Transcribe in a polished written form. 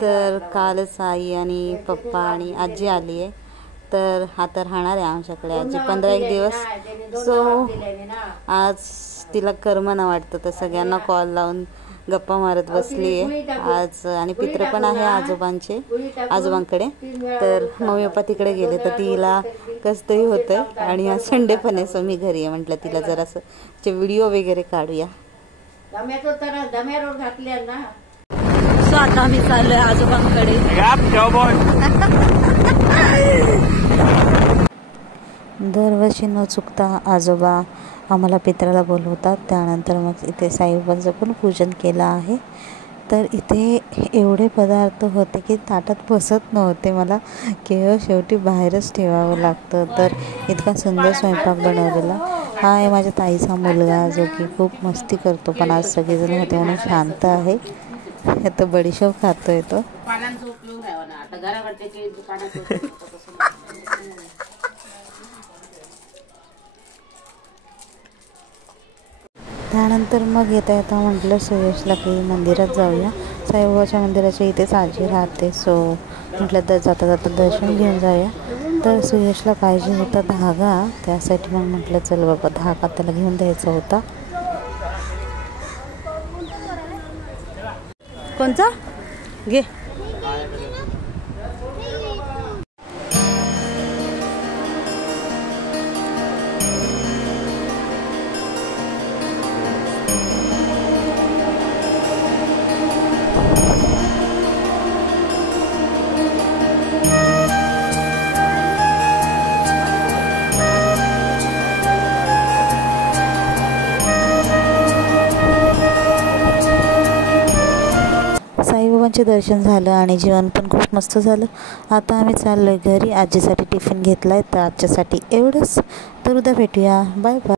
तर कालच आई आणि पप्पा आणि आजी आली आहे, तर आता राहणार आहे आमच्याकडे आजी 15-1 दिवस. सो आज तिला करमना वाटतं, तर सगळ्यांना कॉल लावून गप्पा मारत बसली आहे आज. आणि पित्र पण आहे आजोबांकडे, तर मम्मी पप्पा तिकडे गेले, तर तिला कसं तरी होतंय. आणि आज संडे पण आहे, सो मी घरी आहे. म्हटलं तिला जरासं व्हिडिओ वगैरे काढूया. सो आता आम्ही चाललोय आजोबांकडे. दरवर्षी न चुकता आजोबा आम्हाला पित्राला बोलवतात. त्यानंतर मग इथे साईबाबांचं पण पूजन केलं आहे. तर इथे एवढे पदार्थ होते की ताटात बसत नव्हते मला, केवळ शेवटी बाहेरच ठेवावं लागतं. तर इतका सुंदर स्वयंपाक बनवलेला. हा आहे माझ्या ताईचा मुलगा, जो की खूप मस्ती करतो, पण आज सगळेजण होते म्हणून शांत आहे. तो बडीशोप खातोय तो. त्यानंतर मग येता म्हटलं सुयशला काही मंदिरात जाऊया. साईबाबाच्या मंदिराच्या इथेच आजी राहते, सो म्हटलं तर जाता जाता दर्शन घेऊन जाऊया. तर सुयशला पाहिजे होता धागा, त्यासाठी मग म्हटलं चल बाबा धागा त्याला घेऊन द्यायचा होता. कोणचा घे. साईबाबांचे दर्शन झालं आणि जेवण पण खूप मस्त झालं. आता आम्ही चाललोय घरी. आजीसाठी टिफिन घेतलाय, तर आजच्यासाठी एवढंच. तर उद्या भेटूया. Bye bye.